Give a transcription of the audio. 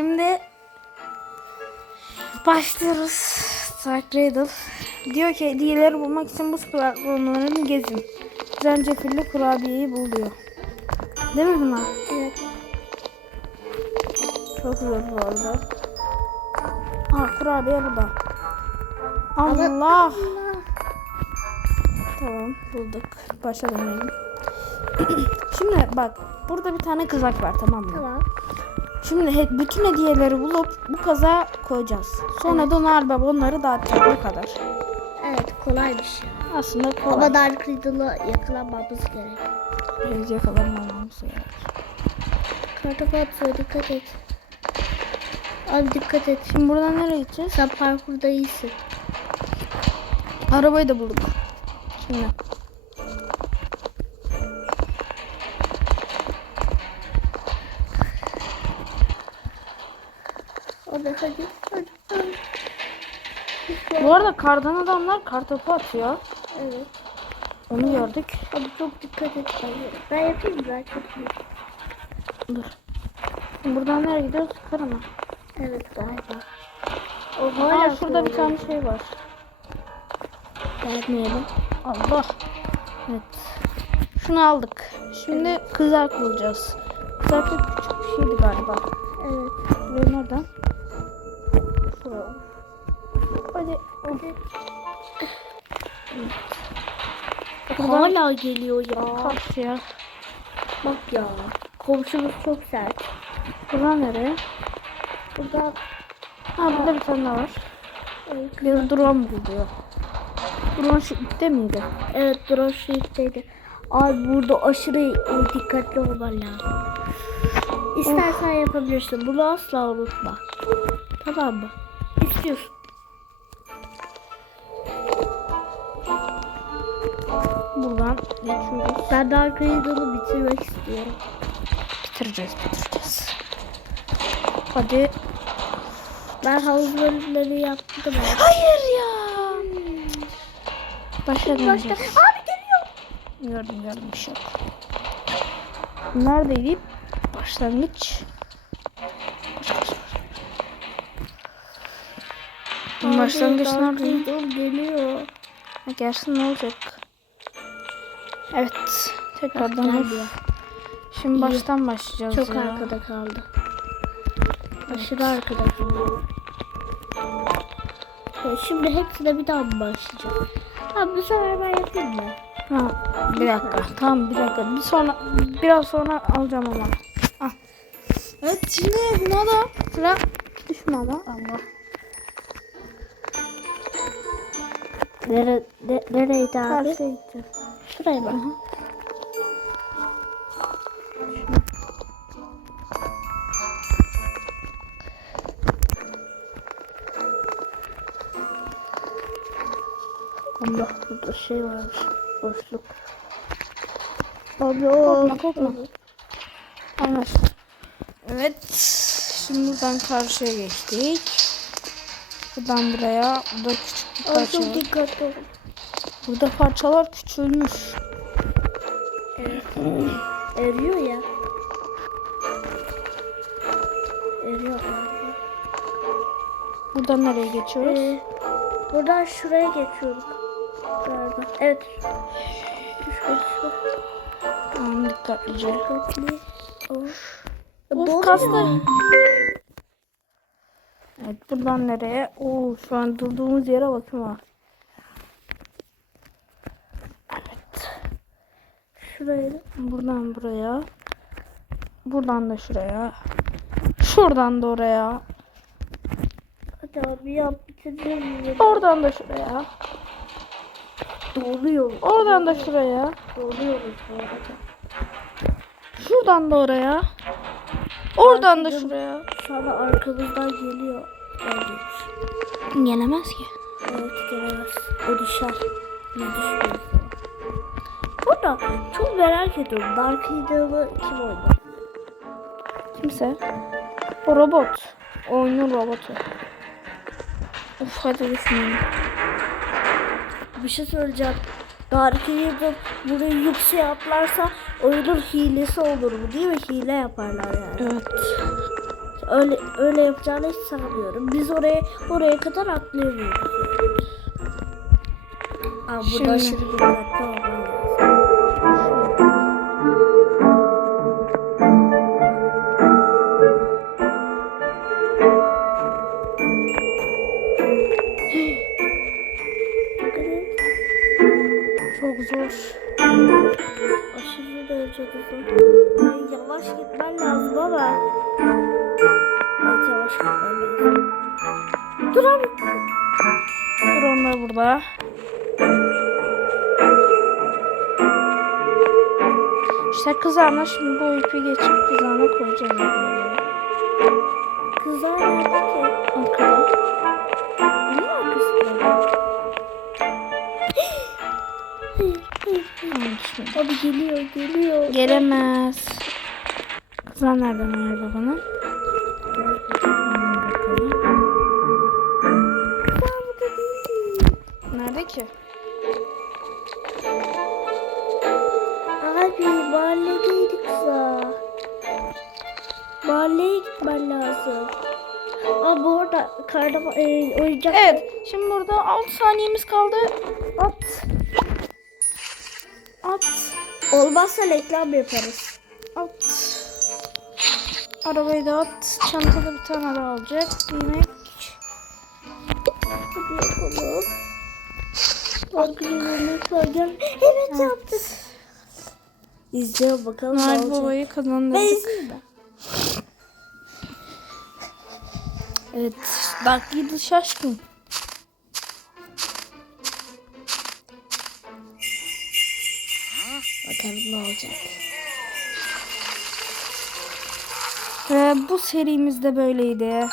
Şimdi başlıyoruz. Dark Riddle. Diyor ki hediyeleri bulmak için buz platformlarını gezin. Zencefilli kurabiyeyi buluyor. Değil mi Hüma? Evet. Çok zor bu arada. Aa kurabiye burada. Allah. Tamam bulduk. Başa dönelim. Şimdi bak burada bir tane kızak var tamam mı? Tamam. Şimdi he- bütün hediyeleri bulup bu kaza koyacağız. Sonra da onlar onları dağıtacak bu kadar. Evet kolaymış. Aslında kolay. Ama Dark Riddle'a yakalanmamız gerek. Biz yakalanmamamız gerek. Kartopu atıyor dikkat et. Abi dikkat et. Şimdi buradan nereye gideceğiz? Sen parkurda iyisin. Arabayı da bulduk. Şimdi. Hadi hadi. hadi, hadi. Bu arada kardan adamlar kartopu atıyor. Evet. Onu gördük. Abi çok dikkat et. Ben, yapayım mı? ben çok iyi. Dur. Buradan nereye gidiyoruz? Karama. Evet galiba. O Aa şurada bir tane şey var. Vermeyelim. Allah. Evet. Şunu aldık. Şimdi kızak bulacağız. Kızak da küçük bir şeydi galiba. Evet. Buraya nereden? Hadi. Hadi. Hala geliyor ya. Karşıya. Bak ya. Komşumuz çok sert. Buradan nereye? Burada Ha burada bir tane var. evet, Bir drone buluyor. Drone ipte miydi? evet drone shift'teydi. Abi burada aşırı e, dikkatli olman lazım. İstersen yapabilirsin. Bunu asla unutma. Tamam mı? İstiyorsun. Buradan geçiyoruz. Ben Dark Riddle'ı bitirmek istiyorum. Bitireceğiz, bitireceğiz. Hadi. Ben havuz bölümleri yaptım. abi. Hayır ya. Başka... döneceğiz. Abi geliyor. Gördüm gördüm bir şey yok. Neredeydik? Başlangıç. Koş, koş, koş. Abi, Başlangıç neredeydi? Riddle geliyor. Gelsin ne olacak? Evet. Tekrardan. Şimdi İyi. baştan başlayacağız Çok ya. arkada kaldı. Aşırı arkada kaldı. Evet, şimdi hepsine bir daha mı başlayacağım? Abi bu sefer ben yapayım mı? Ha, bir dakika. Tamam bir dakika. Bir sonra biraz sonra alacağım ama. Ah. Evet şimdi buna da sıra düşme ama. Allah. Nere, ne, nereydi abi? Karşıya gideceğiz. Şuraya bak. Allah burada şey varmış. Boşluk. Abi Korkma korkma. Anlaştık. Evet. Şimdi buradan karşıya geçtik. Buradan buraya. Burada küçük bir parça çok dikkatli olun. Burada parçalar küçülmüş. Evet. Eriyor ya. Eriyor. Buradan nereye geçiyoruz? Ee, buradan şuraya geçiyoruz. Galiba. Evet. Düşme düşme. Tamam dikkatlice. Dikkatli. Of. Of kastı. Evet buradan nereye? Oo şu an durduğumuz yere bakın ha. Şuraya da. Buradan buraya. Buradan da şuraya. Şuradan da oraya. Hadi abi yap bitireceğim. Oradan da şuraya. Doluyor. Oradan da şuraya. Bu arada. Şuradan da oraya. Oradan da şuraya. Sana arkamızdan geliyor. Gelemez ki. Evet gelemez. O düşer. Biz düşmeyiz. Burada çok merak ediyorum. Dark Riddle'ı kim oynar? Kimse. O robot. Oyunun robotu. Of hadi düşünelim. Bir şey söyleyeceğim. Dark Riddle burayı yükseğe atlarsa oyunun hilesi olur bu değil mi? Hile yaparlar yani. Evet. öyle öyle yapacağını hiç sanmıyorum. Biz oraya oraya kadar atlayamıyoruz. Aa, Şimdi- burada aşırı dikkatli zor. Aşırı derecede zor. Ay, yavaş gitmen lazım ama. Evet yavaş gitmen lazım. Dur abi. Dur onlar burada. İşte kızağına şimdi bu ipi geçip kızağına koyacağız. Kızlar nerede ki? Arkada. Düşmedi. Abi geliyor geliyor. Gelemez. Kızlar nereden burada değil. Nerede ki? Abi mahalledeydi kızlar. Mahalleye gitmen lazım. Aa bu arada karda e, oyuncak Evet. Şimdi burada 6 saniyemiz kaldı. At. At. olmazsa reklam yaparız. At. Arabayı da at. Çantada bir tane daha alacak. Yemek. Hadi yapalım. Bak yemek var gel. Evet yaptık. İzliyor bakalım Noel babayı Ben kazandırdık. izleyeyim mi? Evet. Dark Riddle şaşkın. Bakalım ne olacak. Ve bu serimiz de böyleydi.